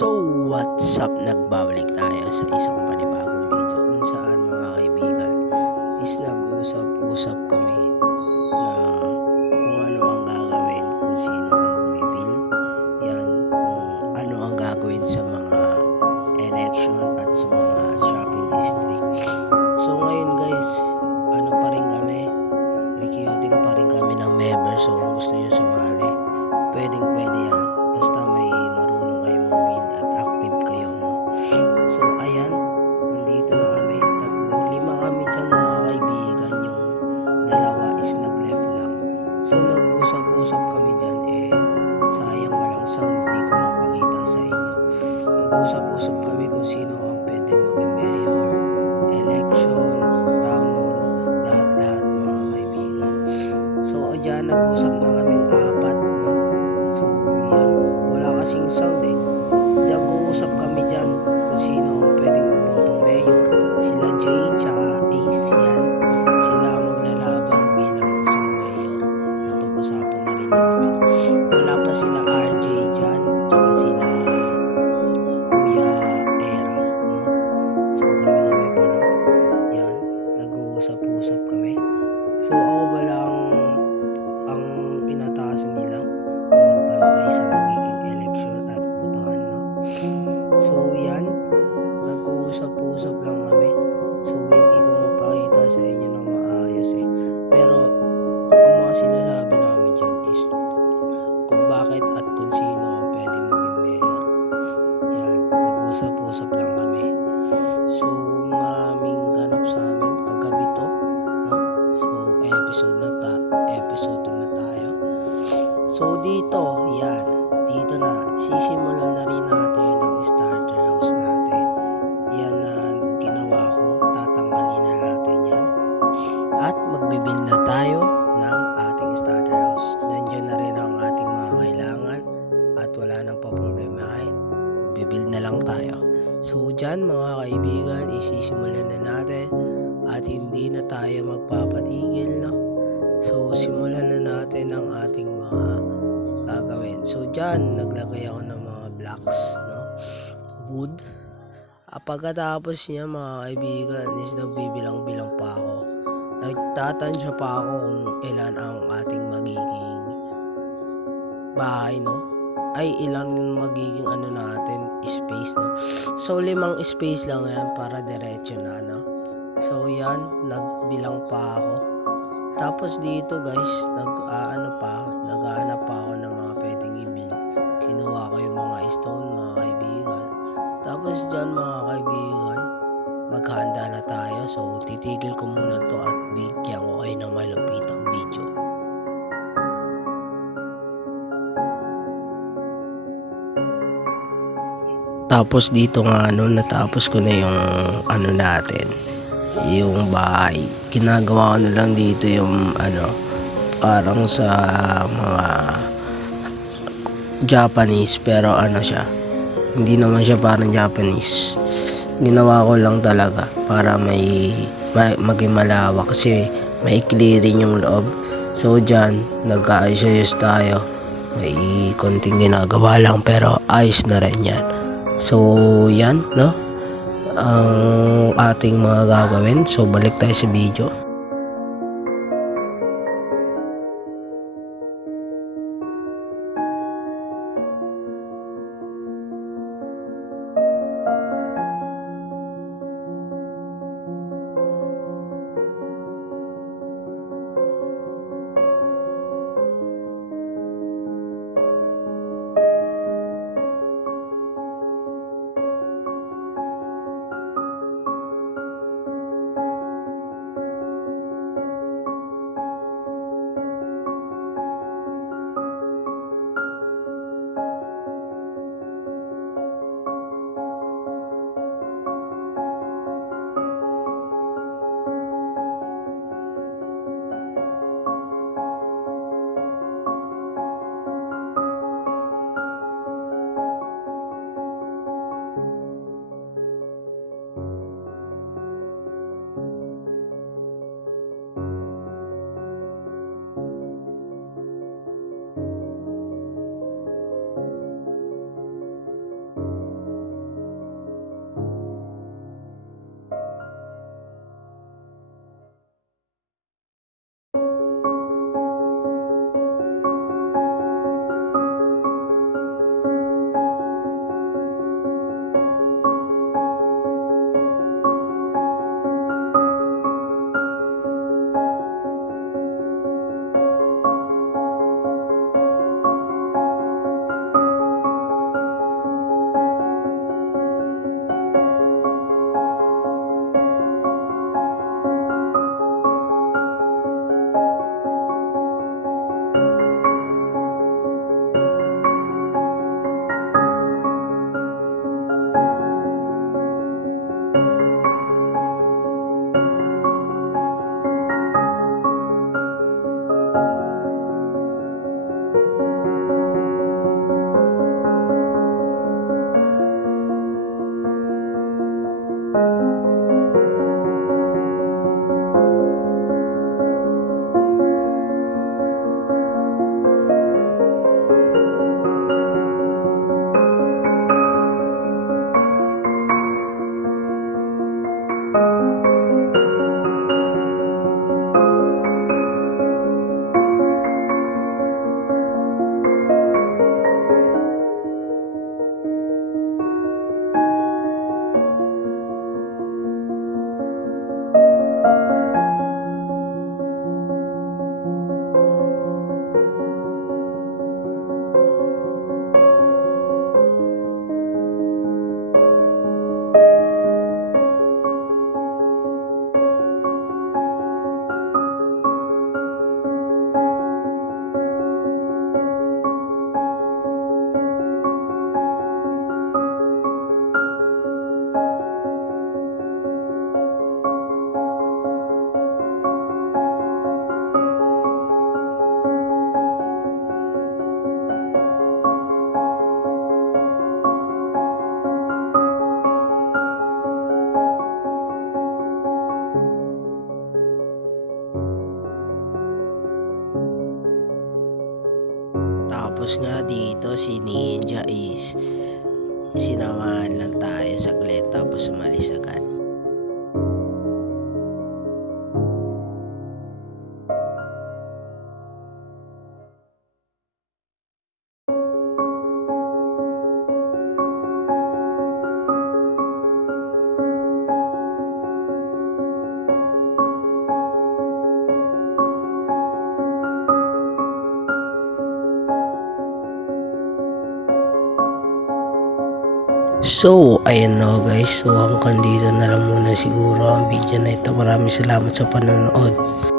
So, what's up? Nagbabalik tayo sa isang panibagong video kung saan mga kaibigan is nag-usap-usap kami na kung ano ang gagawin, kung sino ang magbibil, yan, kung ano ang gagawin sa mga election at sa mga shopping district. So, ngayon guys, ano pa rin kami, recruiting pa rin kami ng members. So, kung gusto nyo sumali, pwedeng pwede yan. Basta may marunong kayo mag-build at active kayo, no? So, ayan. Nandito na kami. Lima kami dyan mga kaibigan. Yung dalawa is nag-left lang. So, nag-usap-usap kami dyan. Sayang walang sound. Hindi ko mapakita sa inyo. Nag-usap-usap kami kung sino ang pwede maging mayor, election, town hall, lahat-lahat mga kaibigan. So, dyan nag-usap na kaming apat, no? So, yan. Wala kasing sound Nag-uusap kami dyan kung sino ang pwedeng botong mayor. Sila Jay tsaka Ace yan. Sila ang maglalaban bilang isang mayor. Napag-usapan na rin namin. Wala pa sila RJ dyan tsaka sila Kuya Era, no? So, kami pa lang. Yan. Nag-uusap-usap kami. So, ako ba lang ang pinataasan nila magbantay sa magiging election at botohan, no? So yan, nag-uusap-usap lang kami. So hindi ko mapakita sa inyo ng maayos Pero ang mga sinasabi namin dyan is kung bakit at kung sino ang pwede maging mayor. Yan, nag-uusap-usap lang kami. So maraming ganap sa amin kagabi to, no? So episode 2 na tayo. So dito na, sisimulan na rin natin ang starter house natin. Yan na ginawa ko, tatanggalin na natin yan. At magbibuild na tayo ng ating starter house. Nandiyan na rin ang ating mga kailangan at wala nang paproblemahin. Magbibuild na lang tayo. So dyan mga kaibigan, isisimulan na natin at hindi na tayo magpapatigil, no? So simulan na natin ang ating mga gagawin. So dyan naglagay ako ng mga blocks, no? Wood. Pagkatapos niya mga kaibigan is nagbibilang-bilang pa ako. Nagtatansya pa ako kung ilan ang ating magiging bahay, no? Ay ilang magiging natin space, no? So 5 space lang yan para diretso na, no? So yan, nagbilang pa ako. Tapos dito guys, naghahanap pa ako ng mga pwedeng i-build. Kinuha ko yung mga stone mga kaibigan. Tapos dyan mga kaibigan, maghanda na tayo. So titigil ko muna to at bigyan ko kayo ng malupitang video. Tapos dito nga natapos ko na yung natin, yung bahay. Ginagawa ko na lang dito yung parang sa mga Japanese, pero siya, hindi naman siya parang Japanese. Ginawa ko lang talaga para maging malawak kasi may clearing yung loob. So dyan nag-aayos tayo, may konting ginagawa lang pero ayos na rin yan. So yan, no, ang ating mga gagawin. So balik tayo sa video. Tapos nga dito si Ninja is sinamahan lang tayo saglit tapos umalis agad. So, ayan na guys. So, hanggang dito na lang muna siguro ang video na ito. Maraming salamat sa panonood.